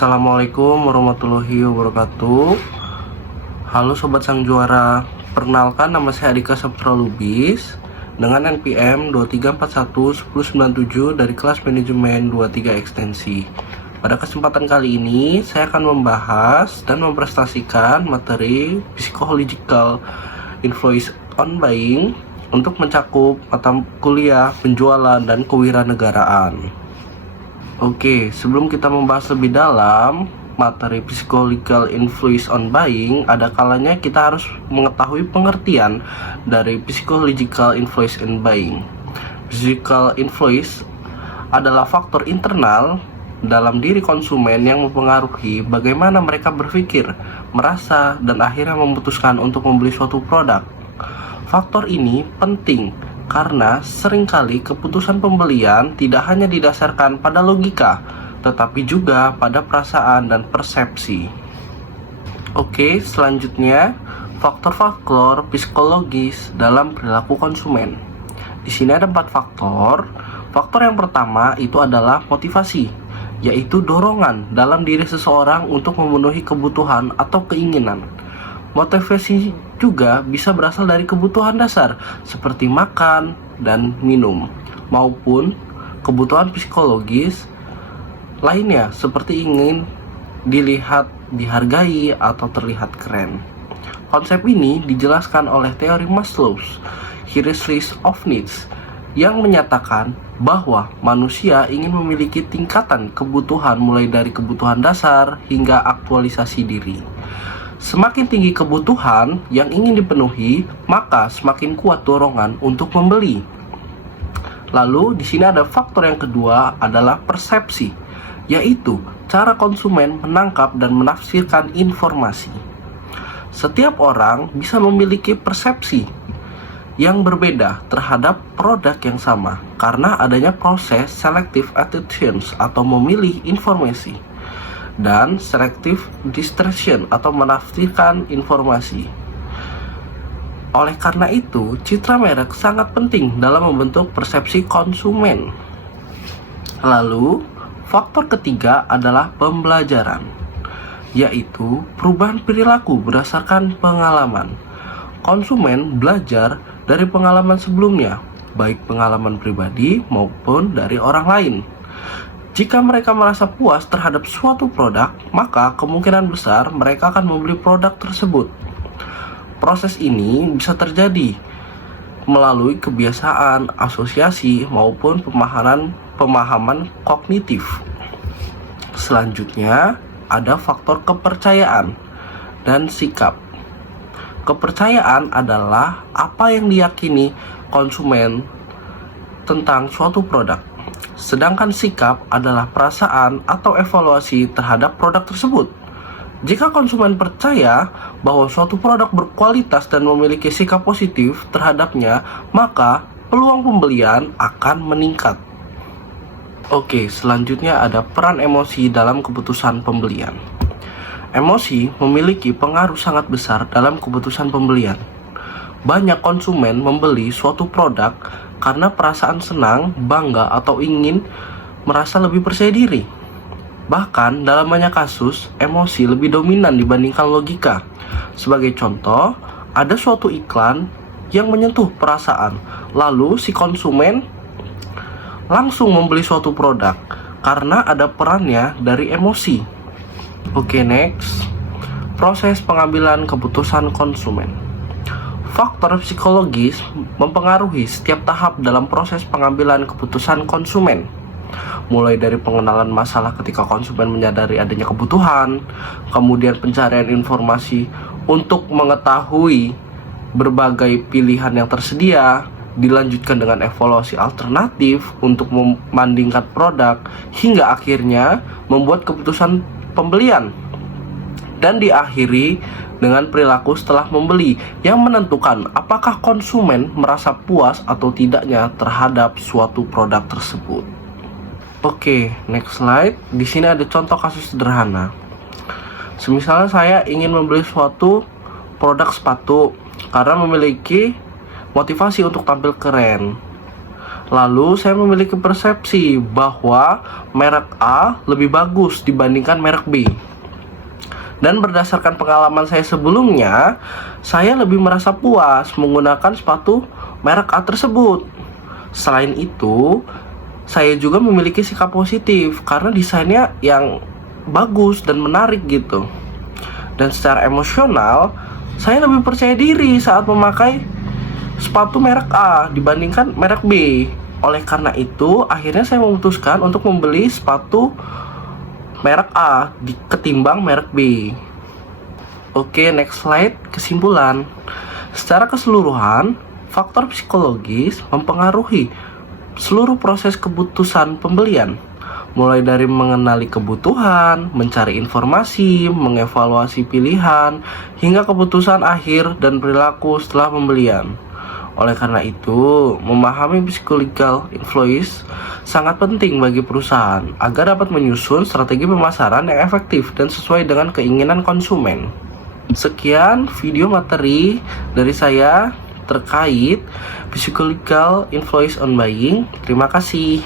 Assalamualaikum warahmatullahi wabarakatuh. Halo Sobat Sang Juara, perkenalkan nama saya Adika Saputra Lubis dengan NPM 23411097 dari kelas manajemen 23 ekstensi. Pada kesempatan kali ini saya akan membahas dan mempresentasikan materi Psychological Influence on Buying untuk mencakup mata kuliah penjualan dan kewirausahaan. Oke, sebelum kita membahas lebih dalam materi Psychological Influence on Buying, ada kalanya kita harus mengetahui pengertian dari Psychological Influence on Buying. Psychological influence adalah faktor internal dalam diri konsumen yang mempengaruhi bagaimana mereka berpikir, merasa, dan akhirnya memutuskan untuk membeli suatu produk. Faktor ini penting karena seringkali keputusan pembelian tidak hanya didasarkan pada logika, tetapi juga pada perasaan dan persepsi. Oke, selanjutnya faktor-faktor psikologis dalam perilaku konsumen. Di sini ada 4 faktor. Faktor yang pertama itu adalah motivasi, yaitu dorongan dalam diri seseorang untuk memenuhi kebutuhan atau keinginan. Motivasi juga bisa berasal dari kebutuhan dasar seperti makan dan minum, maupun kebutuhan psikologis lainnya seperti ingin dilihat, dihargai, atau terlihat keren. Konsep ini dijelaskan oleh teori Maslow's hierarchy of needs yang menyatakan bahwa manusia ingin memiliki tingkatan kebutuhan mulai dari kebutuhan dasar hingga aktualisasi diri. Semakin tinggi kebutuhan yang ingin dipenuhi, maka semakin kuat dorongan untuk membeli. Lalu di sini ada faktor yang kedua adalah persepsi, yaitu cara konsumen menangkap dan menafsirkan informasi. Setiap orang bisa memiliki persepsi yang berbeda terhadap produk yang sama karena adanya proses selective attention atau memilih informasi, dan selective distortion atau menafsirkan informasi. Oleh karena itu, citra merek sangat penting dalam membentuk persepsi konsumen. Lalu, faktor ketiga adalah pembelajaran, yaitu perubahan perilaku berdasarkan pengalaman. Konsumen belajar dari pengalaman sebelumnya, baik pengalaman pribadi maupun dari orang lain. Jika mereka merasa puas terhadap suatu produk, maka kemungkinan besar mereka akan membeli produk tersebut. Proses ini bisa terjadi melalui kebiasaan, asosiasi, maupun pemahaman kognitif. Selanjutnya, ada faktor kepercayaan dan sikap. Kepercayaan adalah apa yang diyakini konsumen tentang suatu produk. Sedangkan sikap adalah perasaan atau evaluasi terhadap produk tersebut. Jika konsumen percaya bahwa suatu produk berkualitas dan memiliki sikap positif terhadapnya, maka peluang pembelian akan meningkat. Oke, selanjutnya ada peran emosi dalam keputusan pembelian. Emosi memiliki pengaruh sangat besar dalam keputusan pembelian. Banyak konsumen membeli suatu produk karena perasaan senang, bangga, atau ingin merasa lebih percaya diri. Bahkan dalam banyak kasus, emosi lebih dominan dibandingkan logika. Sebagai contoh, ada suatu iklan yang menyentuh perasaan, lalu si konsumen langsung membeli suatu produk karena ada perannya dari emosi. Oke, next. Proses pengambilan keputusan konsumen. Faktor psikologis mempengaruhi setiap tahap dalam proses pengambilan keputusan konsumen. Mulai dari pengenalan masalah ketika konsumen menyadari adanya kebutuhan, kemudian pencarian informasi untuk mengetahui berbagai pilihan yang tersedia, dilanjutkan dengan evaluasi alternatif untuk membandingkan produk, hingga akhirnya membuat keputusan pembelian. Dan diakhiri dengan perilaku setelah membeli yang menentukan apakah konsumen merasa puas atau tidaknya terhadap suatu produk tersebut. Oke, next slide. Di sini ada contoh kasus sederhana. Semisal saya ingin membeli suatu produk sepatu karena memiliki motivasi untuk tampil keren. Lalu saya memiliki persepsi bahwa merek A lebih bagus dibandingkan merek B. Dan berdasarkan pengalaman saya sebelumnya, saya lebih merasa puas menggunakan sepatu merek A tersebut. Selain itu, saya juga memiliki sikap positif karena desainnya yang bagus dan menarik gitu. Dan secara emosional, saya lebih percaya diri saat memakai sepatu merek A dibandingkan merek B. Oleh karena itu, akhirnya saya memutuskan untuk membeli sepatu merek A ketimbang merek B. Oke, next slide. Kesimpulan. Secara keseluruhan, faktor psikologis mempengaruhi seluruh proses keputusan pembelian, mulai dari mengenali kebutuhan, mencari informasi, mengevaluasi pilihan, hingga keputusan akhir dan perilaku setelah pembelian. Oleh karena itu, memahami psychological influence sangat penting bagi perusahaan agar dapat menyusun strategi pemasaran yang efektif dan sesuai dengan keinginan konsumen. Sekian video materi dari saya terkait psychological influence on buying. Terima kasih.